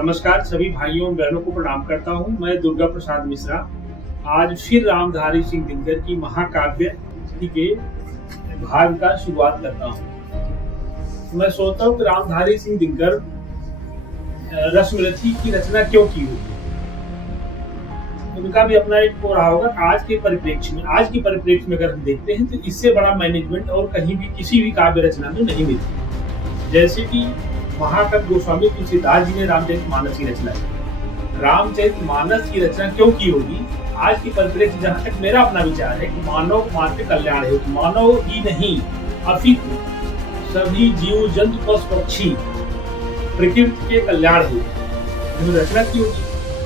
नमस्कार सभी भाइयों और बहनों को प्रणाम करता हूं। मैं दुर्गा प्रसाद मिश्रा आज फिर रामधारी सिंह दिनकर की महाकाव्य के भाग का शुरुआत करता हूं। मैं सोचता हूं कि रामधारी सिंह दिनकर रश्मिरथी की रचना क्यों की होगी। उनका भी अपना एक हो रहा होगा। आज के परिप्रेक्ष्य में अगर हम देखते हैं तो इससे बड़ा मैनेजमेंट और कहीं भी किसी भी काव्य रचना में नहीं मिलती। जैसे कि महाकवि गोस्वामी तुलसीदास जी ने रामचरितमानस की रचना की। रामचरितमानस की रचना क्यों की होगी? आज की परिप्रेक्ष्य जहां तक मेरा अपना विचार है कि मानव मात्र कल्याण है, मानव ही नहीं अपितु सभी जीव जंतु पशु पक्षी प्रकृति के कल्याण है रचना की होगी।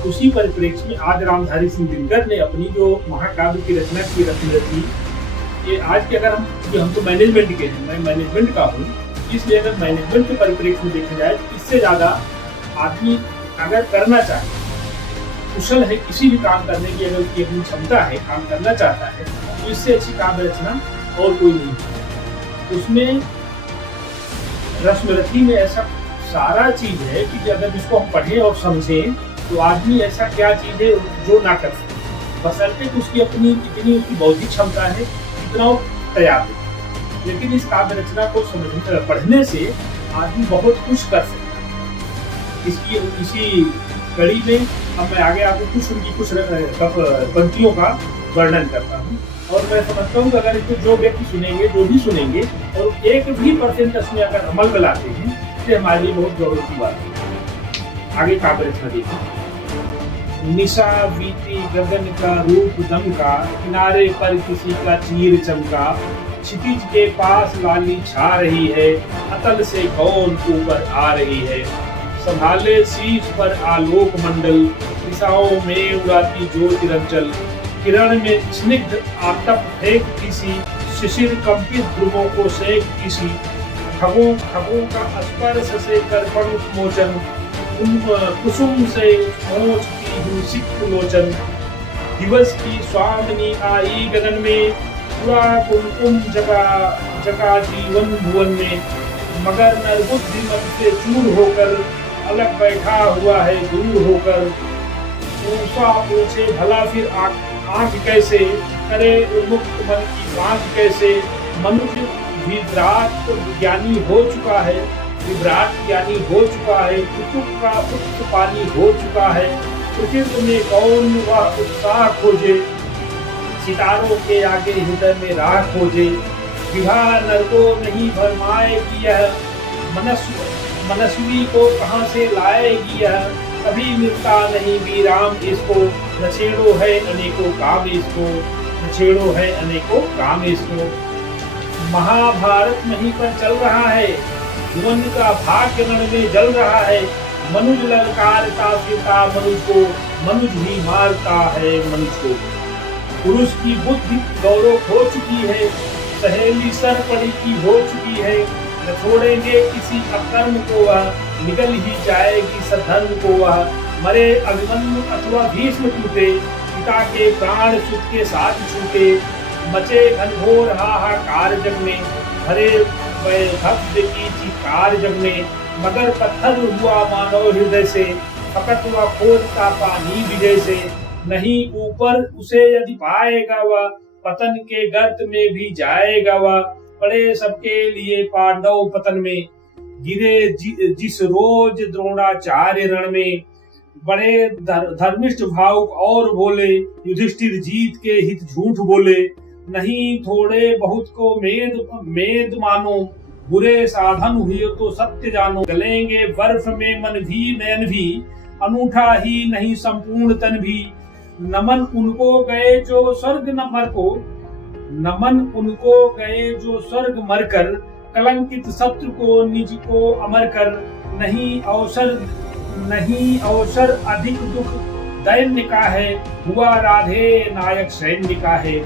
उसी परिप्रेक्ष्य में आज रामधारी सिंह दिनकर ने अपनी जो महाकाव्य की रचना की रचना, ये आज के अगर हम तो मैनेजमेंट के हैं, मैं मैनेजमेंट का हूँ, इसलिए अगर मैनेजमेंट के परिप्रेक्ष्य में देखा जाए तो इससे ज्यादा आदमी अगर करना चाहे, कुशल है किसी भी काम करने की, अगर उसकी अपनी क्षमता है, काम करना चाहता है, तो इससे अच्छी काव्य रचना और कोई नहीं। उसमें रश्मिरथी में ऐसा सारा चीज है कि अगर इसको हम पढ़ें और समझें तो आदमी ऐसा क्या चीज है जो ना कर सके, बशर्ते उसकी अपनी इतनी उसकी बौद्धिक क्षमता है, इतना तैयार है। लेकिन इस काव्य रचना को समझने पढ़ने से आदमी बहुत कुछ कर सकता है। इसी कड़ी में अब मैं आगे आपको कुछ पंक्तियों का वर्णन करता हूँ। और मैं समझता हूँ कि अगर इसको जो व्यक्ति सुनेंगे, जो भी सुनेंगे और 1% इसमें अगर अमल में लाते हैं तो हमारे लिए बहुत गौरव की बात है। आगे काव्य रचना देखिए। निशा बीती गगन का रूप दमका, किनारे पर किसी का चीर चमका, क्षितिज के पास लाली छा रही है, अतल से कौन ऊपर आ रही है। संभाले शीश पर आलोक मंडल, दिशाओं में उड़ाती ज्योति रंचल, किरण में स्निग्ध आतप फेंक किसी, शिशिर कंपित ध्रुवों को सेक किसी, ठगों का स्पर्श से कर्पण मोचन, कुसुम से मोच की हिंसित लोचन, दिवस की स्वामिनी आई गगन में, पूरा कुमकुम जगा जीवन भुवन में, मगर नरबुद्धि मन से चूर होकर, अलग बैठा हुआ है दूर होकर। ऊषा पूछे भला फिर आंख कैसे, करे उन्मुक्त मन की बात कैसे। मनुष्य विभ्राट ज्ञानी हो चुका है, कुतुब का उत्त पानी हो चुका है। प्रकृति में कौन वह उत्साह खोजे, सितारों के आगे हृदय में राह खोजे। विवाह नर को नहीं भरमाएगी यह, मनस्वी को कहाँ से लाएगी यह। कभी मिलता नहीं विराम इसको, नछेड़ो है अनेकों काम इसको। महाभारत नहीं पर चल रहा है, भुवन का भाग्य रण में जल रहा है। मनुज ललकारता फिरता मनुज को, मनुज ही मारता है मनुज को। पुरुष की बुद्धि गौरव हो चुकी है, सहेली सर पड़ी की हो चुकी है। न छोड़ेंगे किसी अकर्म को वह, निगल ही जाएगी सधर्म को वह। मरे अभिमन्यु अथवा भीष्म टूटे, पिता के प्राण सुख के साथ छूटे। मचे घनघोर हाहाकार जग में, भरे भव्य की चित्कार जग में। मगर पत्थर हुआ मानव हृदय से, फकट हुआ खोजता पानी विजय से। नहीं ऊपर उसे यदि पाएगा वह, पतन के गर्त में भी जाएगा वह। पड़े सबके लिए पांडव पतन में, गिरे जिस रोज द्रोणाचार्य रण में। बड़े धर्मिष्ठ भावुक और बोले, युधिष्ठिर जीत के हित झूठ बोले। नहीं थोड़े बहुत को मेद मानो, बुरे साधन हुए तो सत्य जानो। गलेंगे बर्फ में मन भी नयन भी, अनूठा ही नहीं संपूर्ण तन भी। नमन उनको गए जो स्वर्ग मर कर, कलंकित शत्रु को निज को अमर कर। नहीं अवसर अधिक दुख दैन्य का है, हुआ राधे नायक सैन्य का है।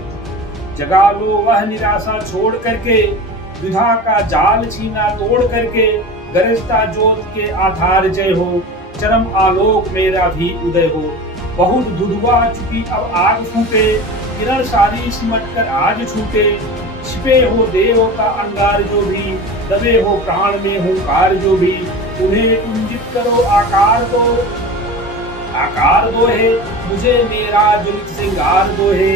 जगा लो वह निराशा छोड़ करके, विधा का जाल छीना तोड़ करके। गरजता ज्योत के आधार जय हो, चरम आलोक मेरा भी उदय हो। बहुत धुधुआ चुकी अब आग फूटे, किरण सारी सिमट कर आज छूटे। छिपे हो देव का अंगार जो भी, दबे हो प्राण में हुंकार जो भी। उन्हें कुंजित मत करो आकार दो है, मुझे मेरा ज्वलित श्रृंगार दो है।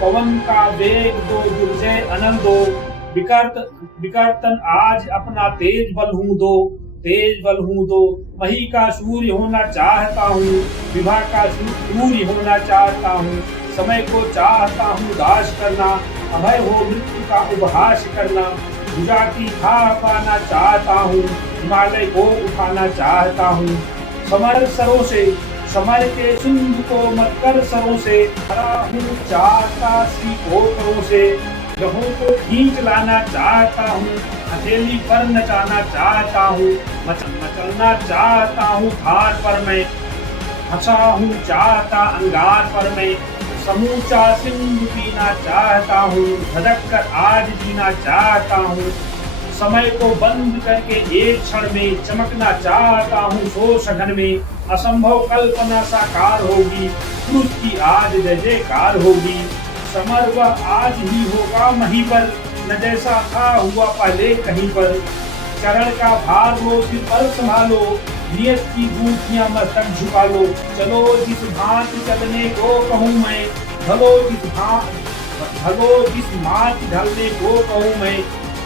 पवन का वेग दो, दुर्जय अनल दो, विकर्तन आज अपना तेज बल हूँ दो। मही का सूर्य होना चाहता हूँ, विभा का सूर्य होना चाहता हूँ। समय को चाहता हूँ दास करना, अभय हो मृत्यु का उपहास करना। भुजा की था पाना चाहता हूँ, हिमालय को उठाना चाहता हूँ। समर के सिंधु को मत कर सरों से, भरा हूँ चाहता सी पोखरों से। ग्रहों को खींच लाना चाहता हूँ, हथेली पर नचाना चाहता हूँ। मचलना चाहता हूँ धार पर मैं, हंसा हूँ चाहता अंगार पर मैं। समूचा सिंधु पीना चाहता हूँ, धड़क कर आज जीना चाहता हूँ। समय को बंद करके एक क्षण में चमकना चाहता हूँ सो सघन में। असंभव कल्पना साकार होगी, पुरुष की आज जय जयकार होगी। समर वह आज ही होगा मही पर, न जैसा था हुआ पहले कहीं पर। चरण का भार लो सिर पर संभालो, नियत की बूटियां मस्तक झुका लो। चलो जिस भांति चलने को कहूँ मैं, ढलो जिस मात ढलने को कहूँ मैं।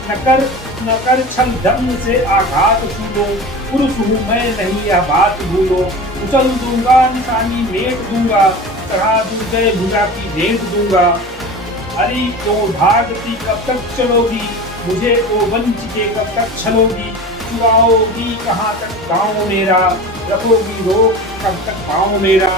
न कर छल धर्म से आघात छूलो, पुरुष हूँ मैं नहीं यह बात भूलो। उछल दूंगा निशानी मेट दूंगा, चढ़ा दूंगे भुजा की भेंट दूंगा। अरे क्यों भागती कब तक चलोगी, मुझे को वंचिते कब तक छलोगी। चुराओगी कहाँ तक गाँव मेरा, रखोगी रोक कब तक पाँव मेरा।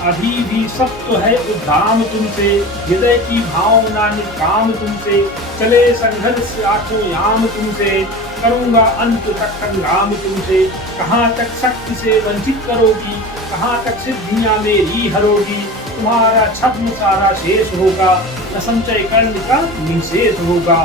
अभी भी सत्य है उद्दाम तुमसे, हृदय की भावना निकाम तुमसे। चले संघर्ष आंखों याम तुमसे, करूंगा अंत तक संग्राम तुमसे। कहाँ तक शक्ति से वंचित करोगी, कहाँ तक सिद्धियां मेरी हरोगी। तुम्हारा छद्म सारा शेष होगा, न संचय कर्ण का निशेष होगा।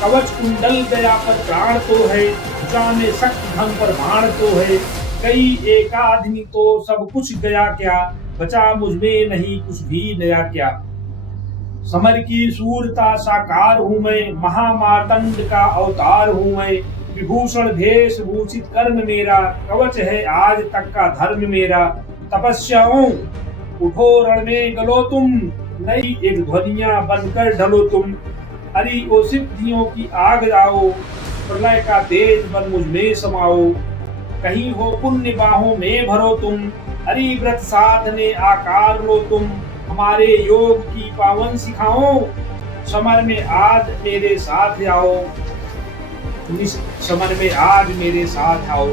कवच कुंडल गया पर प्राण तो है, भुजा में शक्ति धन पर बाण तो है। कई एकाधनी तो सब कुछ गया क्या, बचा मुझमें नहीं कुछ भी नया क्या। समर की सूरता साकार हूँ मैं, महामार्तंड का अवतार हूँ मैं। विभूषण भेष भूषित कर्म मेरा, कवच है आज तक का धर्म मेरा। तपस्याओं उठो रण में गलो तुम, नई एक ध्वनिया बनकर ढलो तुम। हरि ओ सिद्धियों की आग आओ, प्रलय का तेज बन मुझ में समाओ। कहीं हो पुण्य बाहों में भरो तुम, हरि व्रत साधने आकार लो तुम। हमारे योग की पावन सिखाओ, समर में आज मेरे साथ आओ। समर में आज मेरे साथ आओ।